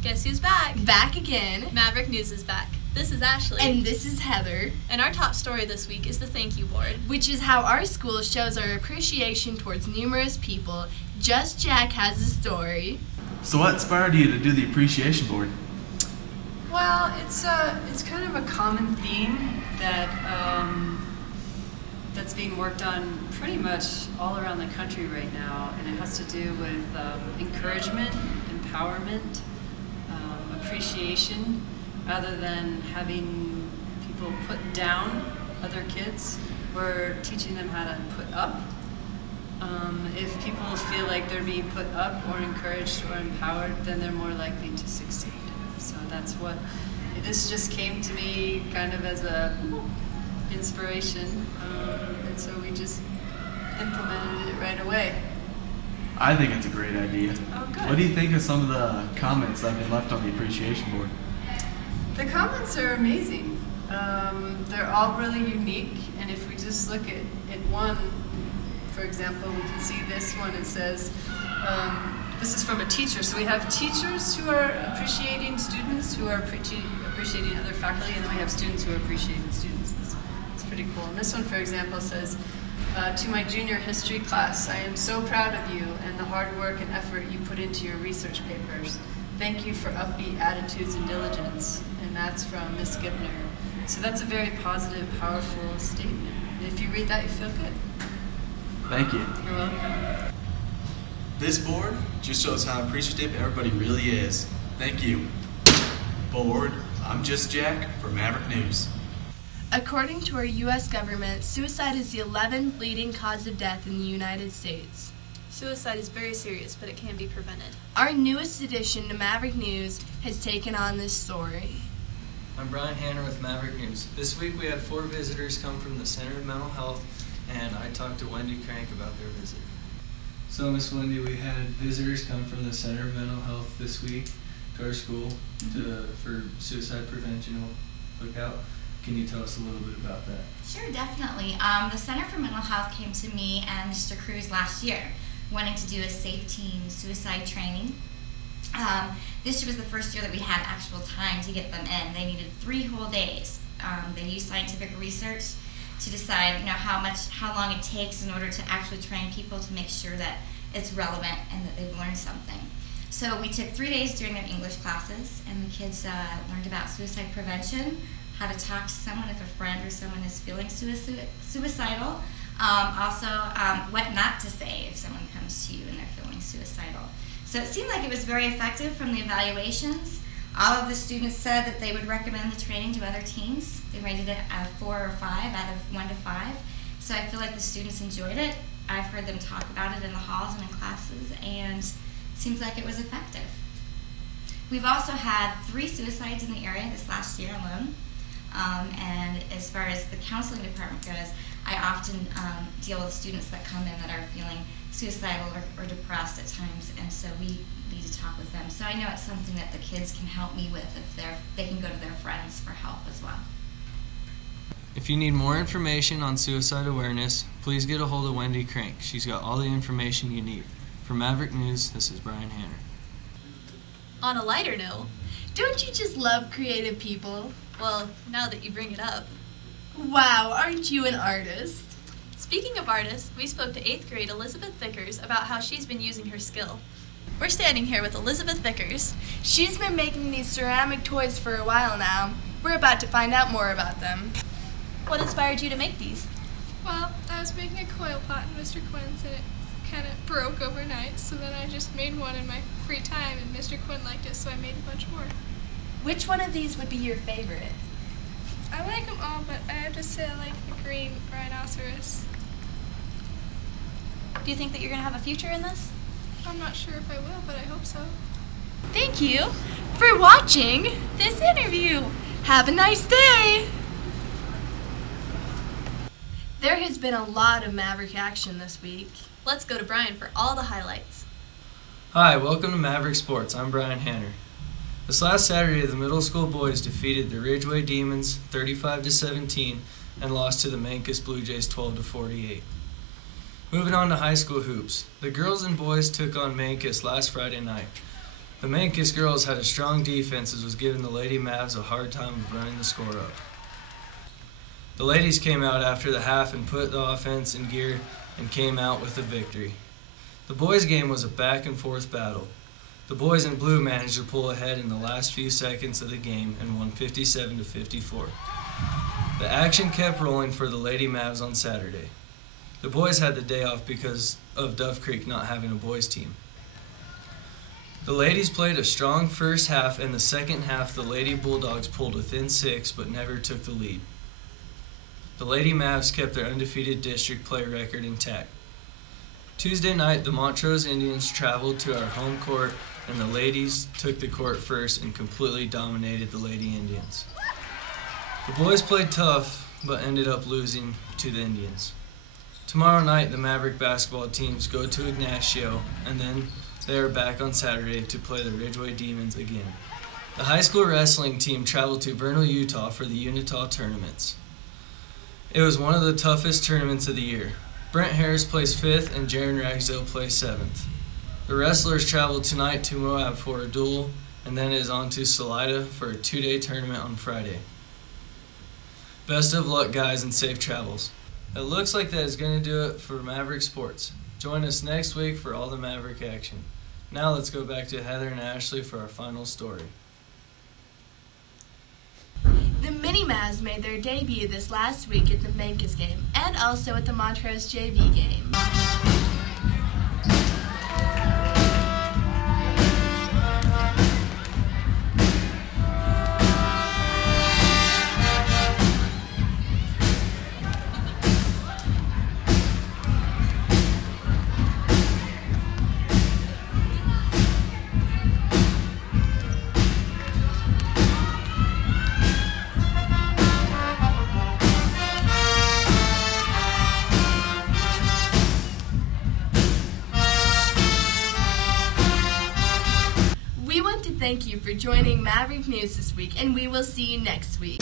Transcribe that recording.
Guess who's back? Back again. Maverick News is back. This is Ashley. And this is Heather. And our top story this week is the thank you board, which is how our school shows our appreciation towards numerous people. Just Jack has a story. So what inspired you to do the appreciation board? Well, it's kind of a common theme that that's being worked on pretty much all around the country right now, and it has to do with encouragement, empowerment, appreciation, rather than having people put down other kids. We're teaching them how to put up. If people feel like they're being put up or encouraged or empowered, then they're more likely to succeed. So that's what, this just came to me kind of as a inspiration, and so we just implemented it right away. I think it's a great idea. Oh, good. What do you think of some of the comments that have been left on the appreciation board? The comments are amazing. They're all really unique, and if we just look at one, for example, we can see this one. It says, this is from a teacher. So we have teachers who are appreciating students, who are appreciating other faculty, and then we have students who are appreciating students. It's pretty cool. And this one, for example, says, to my junior history class, I am so proud of you and the hard work and effort you put into your research papers. Thank you for upbeat attitudes and diligence. And that's from Miss Gibner. So that's a very positive, powerful statement. And if you read that, you feel good. Thank you. You're welcome. This board just shows how appreciative everybody really is. Thank you. Board, I'm Just Jack for Maverick News. According to our U.S. government, suicide is the 11th leading cause of death in the United States. Suicide is very serious, but it can be prevented. Our newest addition to Maverick News has taken on this story. I'm Brian Hanner with Maverick News. This week we had 4 visitors come from the Center of Mental Health, and I talked to Wendy Crank about their visit. So, Miss Wendy, we had visitors come from the Center of Mental Health this week to our school for suicide prevention lookout. Can you tell us a little bit about that? Sure, definitely. The Center for Mental Health came to me and Mr. Cruz last year, wanting to do a safe teen suicide training. This year was the first year that we had actual time to get them in. They needed 3 whole days. They used scientific research to decide, how long it takes in order to actually train people to make sure that it's relevant and that they've learned something. So we took 3 days during their English classes, and the kids learned about suicide prevention, how to talk to someone if a friend or someone is feeling suicidal. Also, what not to say if someone comes to you and they're feeling suicidal. So it seemed like it was very effective from the evaluations. All of the students said that they would recommend the training to other teams. They rated it a 4 or 5 out of 1 to 5. So I feel like the students enjoyed it. I've heard them talk about it in the halls and in classes, and it seems like it was effective. We've also had 3 suicides in the area this last year alone. And as far as the counseling department goes, I often deal with students that come in that are feeling suicidal or depressed at times, and so we need to talk with them. So I know it's something that the kids can help me with if they can go to their friends for help as well. If you need more information on suicide awareness, please get a hold of Wendy Crank. She's got all the information you need. For Maverick News, this is Brian Hanner. On a lighter note, Don't you just love creative people? well, now that you bring it up. Wow, aren't you an artist? Speaking of artists, we spoke to 8th grade Elizabeth Vickers about how she's been using her skill. We're standing here with Elizabeth Vickers. She's been making these ceramic toys for a while now. We're about to find out more about them. What inspired you to make these? Well, I was making a coil pot in Mr. Quinn's, and it kind of broke overnight, so then I just made one in my free time, and Mr. Quinn liked it, so I made a bunch more. Which one of these would be your favorite? I like them all, but I have to say I like the green rhinoceros. Do you think that you're going to have a future in this? I'm not sure if I will, but I hope so. Thank you for watching this interview. Have a nice day. There has been a lot of Maverick action this week. Let's go to Brian for all the highlights. Hi, welcome to Maverick Sports. I'm Brian Hanner. This last Saturday, the middle school boys defeated the Ridgeway Demons 35-17 and lost to the Mancus Blue Jays 12-48. Moving on to high school hoops. The girls and boys took on Mancus last Friday night. The Mancus girls had a strong defense as was giving the Lady Mavs a hard time of running the score up. The ladies came out after the half and put the offense in gear and came out with a victory. The boys' game was a back-and-forth battle. The boys in blue managed to pull ahead in the last few seconds of the game and won 57-54. The action kept rolling for the Lady Mavs on Saturday. The boys had the day off because of Dove Creek not having a boys' team. The ladies played a strong first half, and the second half the Lady Bulldogs pulled within 6 but never took the lead. The Lady Mavs kept their undefeated district play record intact. Tuesday night, the Montrose Indians traveled to our home court, and the ladies took the court first and completely dominated the Lady Indians. The boys played tough, but ended up losing to the Indians. Tomorrow night, the Maverick basketball teams go to Ignacio, and then they are back on Saturday to play the Ridgeway Demons again. The high school wrestling team traveled to Vernal, Utah for the Unitah tournaments. It was one of the toughest tournaments of the year. Brent Harris placed 5th and Jaron Ragsdale placed 7th. The wrestlers traveled tonight to Moab for a duel, and then it is on to Salida for a 2-day tournament on Friday. Best of luck, guys, and safe travels. It looks like that is going to do it for Maverick Sports. Join us next week for all the Maverick action. Now let's go back to Heather and Ashley for our final story. The Mini Mavs made their debut this last week at the Mancus game and also at the Montrose JV game. Thank you for joining Maverick News this week, and we will see you next week.